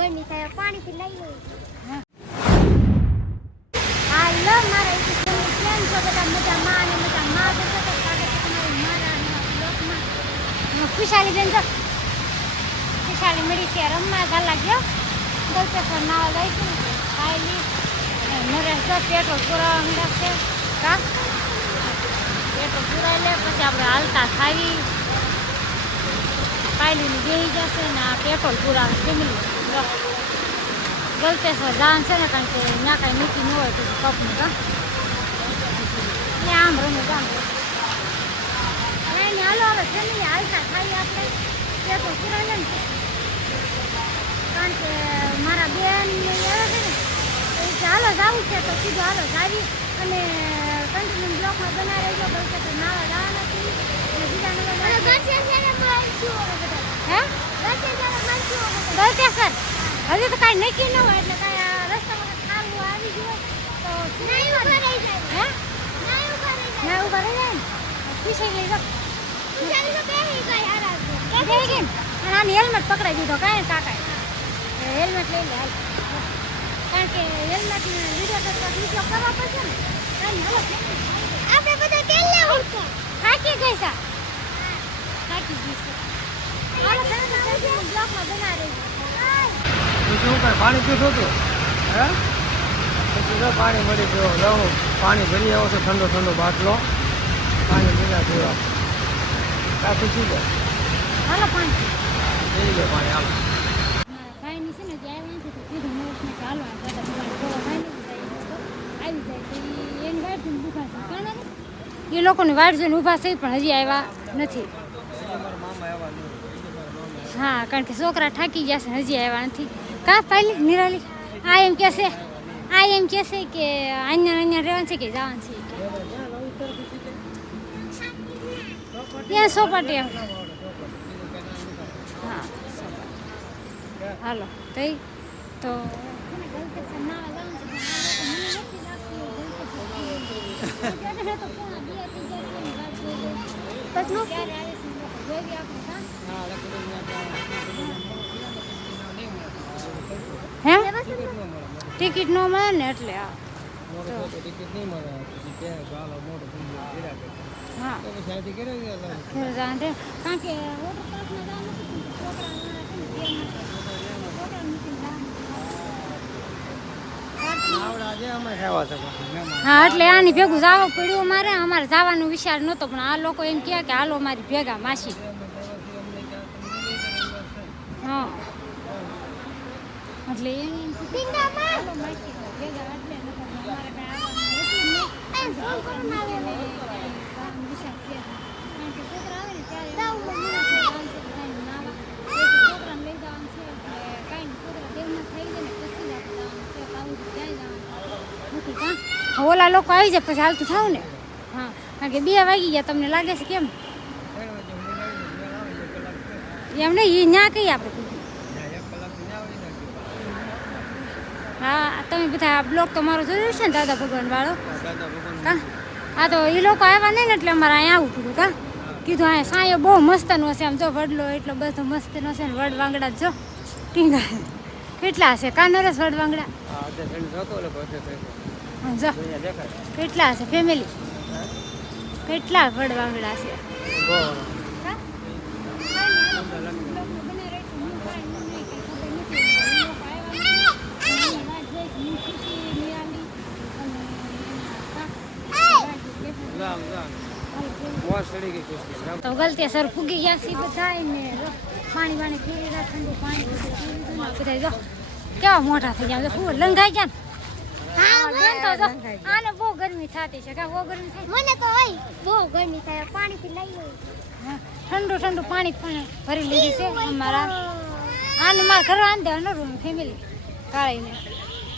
ગરમી થાય પાણીથી લઈ લઉં હા. હાલો મારા કેમ છો બધા મજામાં અને મજામાં છો. તો સ્વાગત છે તમારું મારા બ્લોગમાં. ખુશાલી બેન જો. ખુશાલી મળી છે રમવા ગાલા ગયો. ગલતેશ્વર નાવા જાય છે ખાયલી. નરેશ તો પેટ્રોલ પુરાવા મળ્યા છે. કા? પેટ્રોલ પુરાઈ લે પછી આપણે હાલતા ખાવી કાયલીની બેહી જશે ને આ પેટ્રોલ પૂરાવે ફેમિલી ગલતેશ્વર જવાનું છે ને કારણ કે ત્યાં કાંઈ નીતિ ન હોય પછી કપનું ત્યાં આમ રમે આમ નહીં હાલો હવે ફેમિલી હાલતા ખાઈ આપણે તે તો લે ને કારણ કે મારા બેન આવે છે ને તો એ હાલો જાવું છે તો સીધો હાલો જાવી અને કન્ટિન્યુ બ્લોકમાં બનાવી રહેજો બસ તો નાવા જવાના છીએ અને બીજા નંબર અને દર્શન છે ને મળશું હે ગલતેશ્વર હજી તો કાંઈ નક્કી ન હોય એટલે કાંઈ રસ્તામાં ખાવું આવી ગયું તો નહીં ઊભા રહી જાય. હે નહીં ઊભા રહી જાય. ના ઊભા રહી જાય ને? પીછે લઈ જાઓ ચાલી તો બેહી ગઈ આરામ જઈ ગઈ ને? અને આને હેલ્મેટ પકડાઈ દીધો કાંઈ કાકા હેલ્મેટ લઈ લે હાલ. કારણ કે હેલ્મેટ વિડિયો કરતા ઉપયોગ કરવા પડશે ને કાંઈ હાલો આપણે બધા કેટલા ઉઠતા થાકી ગઈ સા થાકી ગઈ છે. બીજું કઈ પાણી પીધું હતું હે? પછી જો પાણી મળી ગયો લઉં પાણી ભરી આવો છો ઠંડો ઠંડો બાટલો. પાણી પીધા પીવા કાફી પી જાય હાલો પાણી. પી લે પાણી હાલો. ભાઈની છે ને આવ્યા નથી તો કીધું મોસને આ બધા આવી જાય તો એની વાટ જોઈને ઊભા છે. એ લોકોની વાટ જોઈને ઊભા છે પણ હજી આવ્યા નથી. હા કારણ કે છોકરા થાકી ગયા છે હજી આવ્યા નથી. કા પાયલી નિરાલી? આ એમ કહેશે આ એમ કહેશે કે અહીંયા અહીંયા રહેવાનું છે કે જવાનું છે ત્યાં સોપાટી એમ. હા હાલો તઈ? તો હે? ટિકિટ ન મળે ને એટલે આ. ટિકિટ નહીં મળે. હા. કારણ કે વોટર પાર્કમાં જવાનું નથી પણ છોકરાઓને છે ને બે માટે છોકરાઓને મૂકીને જવાનું. આવડા જે અમે ખાવા છે પછી મહેમાન હા એટલે આની ભેગું જવું પડ્યું અમારે. અમારે. જવાનો વિચાર નહોતો પણ આ લોકો એમ કહે કે હાલો મારી ભેગા માસી. હા. એટલે ભેગા નકર અમારે કાંઈ આવવાનું હતું જ નહીં. અને જવાનો વિચાર છે. કારણ કે છોકરા આવે ને ત્યારે એમ માણસે જવાનું છે બધાને નાહવા. પછી છોકરાને લઈ જવાનું છે એટલે કાંઈ નહીં છોકરા દેવના થઈ જાય ને પછી જ આપણે જવાનું છે તો આવું તો ક્યાંય જવાનું નથી કાં હા, ઓલા લોકો આવી જાય, પછી હાલતું થાવ ને. હા, કારણ કે બે વાગી ગયા, તમને લાગે છે કેમ? ના ને એમ નહીં એ ના કહીએ આપણે ના ને હા, તમે બધા બ્લોગ તો મારો જોયો છે ને, દાદા ભગવાન વાળો? હા, તો એ લોકો આવ્યા નહીં ને, એટલે અમારે અહીંયા આવું પડ્યું, કા? કીધું અહીંયા સાંયો બહુ મસ્તનો છે, આમ જો વડલો એટલો બધો મસ્તનો છે ને, વડ વાંગડા જો. ટીંગા. કેટલા હશે કા નરેશ વડ વાંગડા? જો. કેટલા હશે ફેમિલી કેટલા વડ વાંગડા છે? બહુ કા? જામ જામ મોજ ચડી ગઈ ખુશી જામ તો ગલતેસર ફૂગી ગયા છે બધા ને પાણી જો. કેવા મોટા થઈ ગયા લંઘાઈ ગયા ને? આને બહુ ગરમી થતી છે કા બહુ ગરમી થાય મને તો હોય બહુ ગરમી થાય પાણીથી લઈ લઉં. ઠંડુ ઠંડુ પાણી પણ ભરી લીધી છે અમારા. આને મારા ઘર આને દેવાનો રૂમ ફેમિલી કાળીને.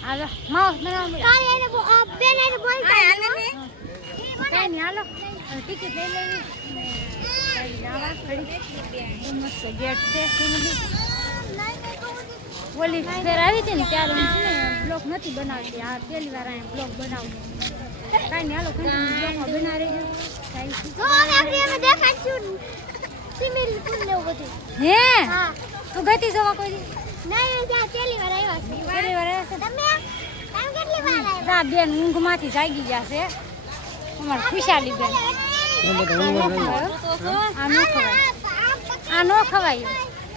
આ જો માઉસ બનાવવા કાલે એને બેન એને બોલતા કાંઈ નહીં હાલો. હવે ટિકિટ લઈ લેવી અને મસ્ત ગેટ છે ફેમિલી ઓલી ફેર આવી હતી ને ત્યારે હું છે ને બ્લોગ નથી બનાવતી. આ પહેલી વાર અહીંયા બ્લોક બનાવું. કાંઈ ને હાલો કંઈ બ્લોગમાં બનાવી હે? હા. તું ગતી જવા કોઈ દી? નહીં ત્યાં પહેલી વાર આવ્યા છે. પહેલી વાર આવ્યા છે? તમે? તમે કેટલી વાર આવ્યા જા બેન ઊંઘમાંથી જાગી ગયા છે. અમારે ખુશાલી બેન. આ ન ખવાય. આ ન ખવાય.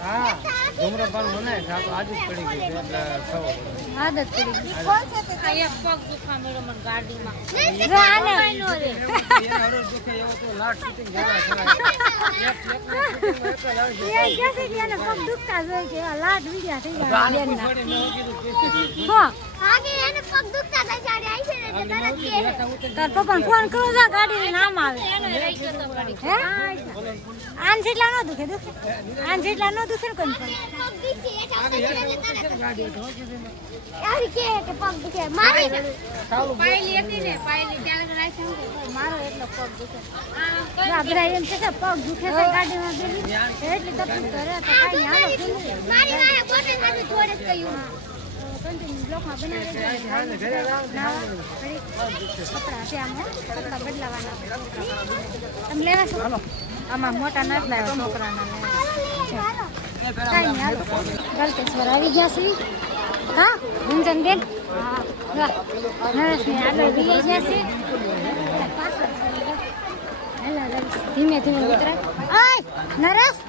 હા. ધૂમ્રપાન મને આપણે આદત પડી ગઈ એટલે ખાવો આદત પડી ગઈ કોણ છે તે? એ હાડો દુખે તો શૂટિંગ. એ કહે છે કે એને પગ દુખતા જોઈ કે એવા ગયા એને પગ દુખતા હતા જ્યારે છે તાર પપ્પાને ફોન કરો જા નામ આવે આન જેટલા ન દુખે દુખે પગ દુખે પગ દુખે છે ગાડીમાં એટલી તકલીફ કરે તો કાંઈ હાલો મારી વાળા બોટલ સાથે જોડે જ કહ્યું. બ્લોકમાં બનાવી કપડાં છે આમાં કપડાં બદલાવાના તમે લેવા છો? આમાં મોટા નથી લાવ્યા છોકરાના કાંઈ નહીં હાલો. ગલતેશ્વર આવી ગયા છે. હા ગુંજન બેન? હા વાહ નરેશને આગળ વી ગયા છે. પાછળ છે. હેલો ધીમે ધીમે ઉતરાય. આય નરેશ!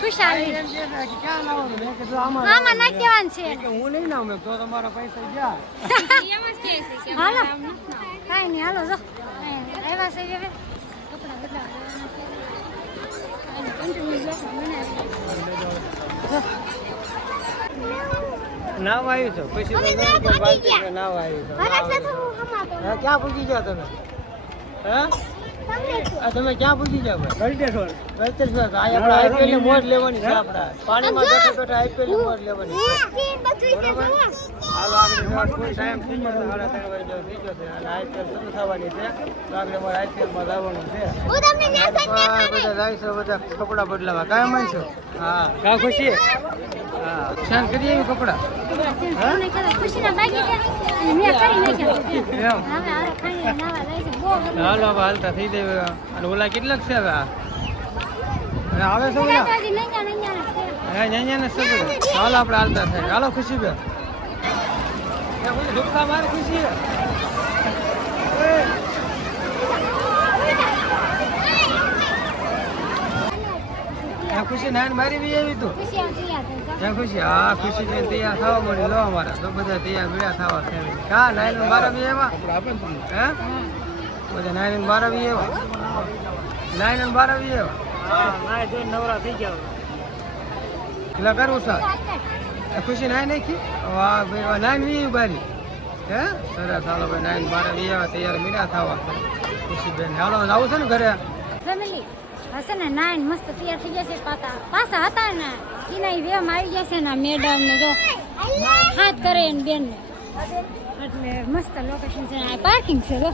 ખુશાલી એમ ના છે કે ક્યાં લાવવાનું? મેં કીધું આમાં આમાં નાખી દેવાનું છે. હું નહીં લાવું તો તમારા પૈસા ગયા. હાલો. કાંઈ નહીં હાલો જો. આવ્યા છે હવે. કપડાં આવ્યું છે પછી ગયા. આવ્યું છે ક્યાં પૂછી ગયા તમે? હે? આ તમે ક્યાં પૂછી ગયા ભાઈ? ગલતેશ્વર ગલતેશ્વર આ આપણે આઈપીએલની મોજ લેવાની છે આપણે. પાણીમાં બેઠા બેઠા આઈપીએલની મોજ લેવાની છે. હું પીન બધું છે બરોબર? જોવા. હાલો આગળ જવા કોઈ ટાઈમ થઈ ગયો સાડા ત્રણ વાગે જેવો થઈ ગયો છે. અને આઈપીએલ શરૂ થવાની છે. તો આગળ અમારે આઈપીએલમાં જવાનું છે. હું તમને. બધા જાય છે બધા કપડા બદલાવા. કાંઈ માનશો હા. કા ખુશી? હા. શાન કરી એવી કપડા. ખુશીના મેં કરી નાખ્યા હવે હાલતા થઈ જાય અને ઓલા કેટલાક છે હવે અને આવે છે ઓલા? નૈયા નૈયા છે. હા અહીંયા ને સબ ચાલો આપણે હાલતા થાય. ચાલો ખુશી બે એ મારે ખુશી? ખુશી નાન મારી બી આવી તું. જ્યાં ખુશી? હા ખુશી બેન તૈયાર થવા મળી લો અમારા તો બધા તૈયાર મળ્યા થવા ફેમિલી. કા નાયન મારા બી એવા હે. બધા નાઈન બારા બી એવા નાઈન બારા બી એવા નવરા થઈ ગયા એટલે કરવું સર ખુશી નાઈ નાખી? વાહ ભાઈ વાહ નાઈન વી બારી. હે? સરસ હાલો ભાઈ નાઈન બારા બી એવા તૈયાર મળ્યા થવા. ખુશી બેન હાલો આવું છે ને ઘરે? ફેમિલી હશે ને નાઈન મસ્ત તૈયાર થઈ ગયા છે પાછા. પાછા હતા ને એના વેમ આવી ગયા છે ને મેડમ ને જો. હાથ કરે એને બેન ને એટલે મસ્ત લોકેશન છે પાર્કિંગ છે જો.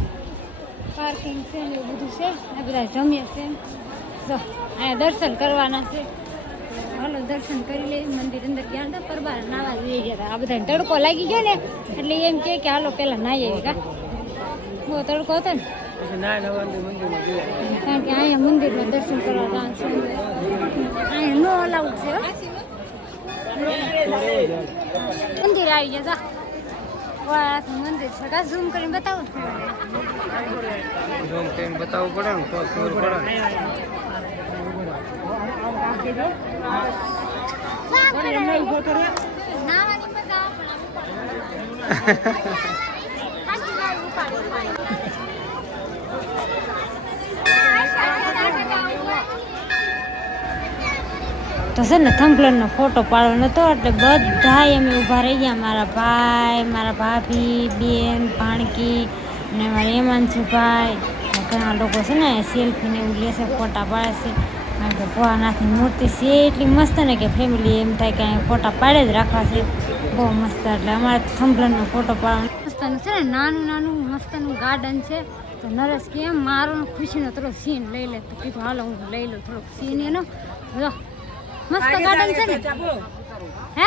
પાર્કિંગ છે ને એવું બધું છે. આ બધા જમીએ છે. જો અહીંયા દર્શન કરવાના છે. હાલો દર્શન કરી લઈ મંદિર અંદર ગયા હતા પરબાર નાવા જઈ ગયા હતા. આ બધા તડકો લાગી ગયો ને એટલે એમ કે કે હાલો પેલા નાહી આવી કા બહુ તડકો હતો ને. કારણ કે અહીંયા મંદિરમાં દર્શન કરવા જવાનું છે. અહીંયા નો અલાઉડ છે મંદિર આવી ગયા વાળાનું મંદિર છે. કા ઝૂમ કરીને બતાવો જોમ કરીને બતાવવું પડે ને તો ખબર પડે. ને નાવાની મજા આવે પણ સાચી વાત ઉપાડી તો છે ને થંભલરનો ફોટો પાડવાનો હતો, એટલે બધા અમે ઊભા રહી ગયા. મારા ભાઈ, મારા ભાભી, બેન, ભાણકી અને મારા હેમાંશુભાઈ ઘણા લોકો છે ને સેલ્ફીને એવું લે છે ફોટા પાડે છે કારણ કે ભોળાનાથની મૂર્તિ છે, એટલી મસ્ત ને કે ફેમિલી એમ થાય કે ફોટા પાડે જ રાખવા છે. બહુ મસ્ત, એટલે અમારે થંભલરનો ફોટો પાડવાનો. મસ્તનું છે ને, નાનું નાનું મસ્તનું ગાર્ડન છે. તો નરેશ કેમ મારો ખુશીનો થોડો સીન લઈ લે. તો કીધું, હાલો, હું લઈ લઉં થોડોક સીન એનો. મસ્ત ગાર્ડન છે ને? હે?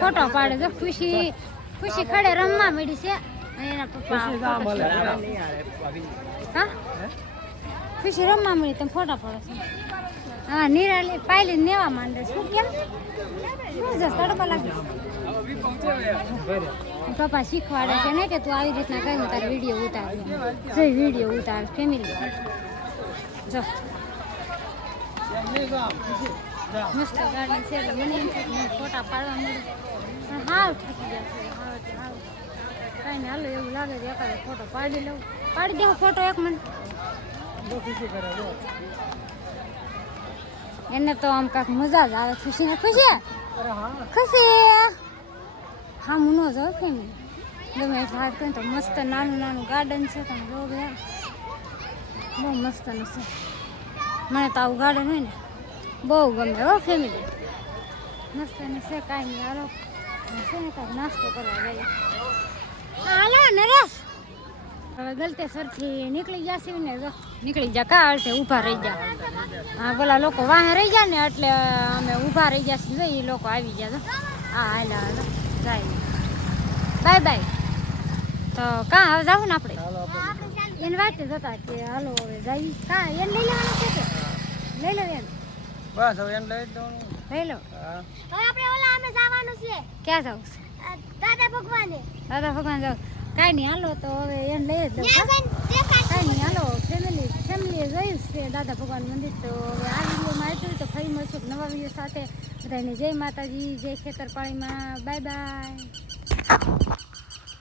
ફોટો પાડે જો ખુશી ખુશી ખડે રમવા મળી છે. એના પપ્પા હા? ખુશી રમવા મળી તમે ફોટા પાડો છો. હા નિરાલી પાયલી નેવા માંડે શું કેમ? શું છે તડકો લાગે પપ્પા શીખવાડે છે ને કે તું આવી રીતના કઈ હું તારે વીડિયો ઉતાર. જોઈ વીડિયો ઉતાર ફેમિલી જો. મસ્ત ગાર્ડન છે. એટલે મને ફોટા પાડવા મળે. હાવ કાંઈ હાલો, એવું લાગે છે એકાદ ફોટો પાડી લઉં. પાડી દેવો ફોટો એક મિનિટ. એને તો આમ કાંક મજા જ આવે. ખુશી ને ખુશી? ખુશી? હા મુનો જ કે ગમે એટલે હાથ તો મસ્ત નાનું નાનું ગાર્ડન છે. તમે બહુ ગયા બહુ મસ્તનું છે. મને તો આવું ગાર્ડન હોય ને. બહુ ગમે હો ફેમિલી. મસ્ત ને છે કાંઈ નહીં. હાલો. છે ને કાંઈ નાસ્તો કરવા જઈએ. હાલો નરેશ. હવે ગલતેશ્વરથી નીકળી ગયા છે ને જો. નીકળી ગયા કા? અર્થે ઊભા રહી ગયા. હા પેલા લોકો વાહે રહી ગયા ને એટલે અમે ઊભા રહી ગયા છીએ એ લોકો આવી ગયા તો હા હાલા હાલો. જાય. Bye bye. તો કાં હવે જાવું ને આપણે? એને વાતે જતા કે હાલો હવે જઈ કા એને લઈ લેવાનું છે કે? લઈ લો એમ. બસ હવે એમ લઈ જ લઈ લો. હા. હવે આપણે ઓલા અમે જવાનું છે. ક્યાં જાવ છે? દાદા ભગવાને. દાદા ભગવાન જાવ. કાંઈ નહીં હાલો તો હવે એમ લઈ જ દેખાય કાંઈ નહીં હાલો ફેમિલી ફેમિલીએ જઈશ છે દાદા ભગવાન મંદિર. તો હવે આ વિડીયોમાં આવ્યું તો ફરી મળશું નવા વીડિયો સાથે. બધાને જય માતાજી જય ખેતરપાળીમાં. Bye bye.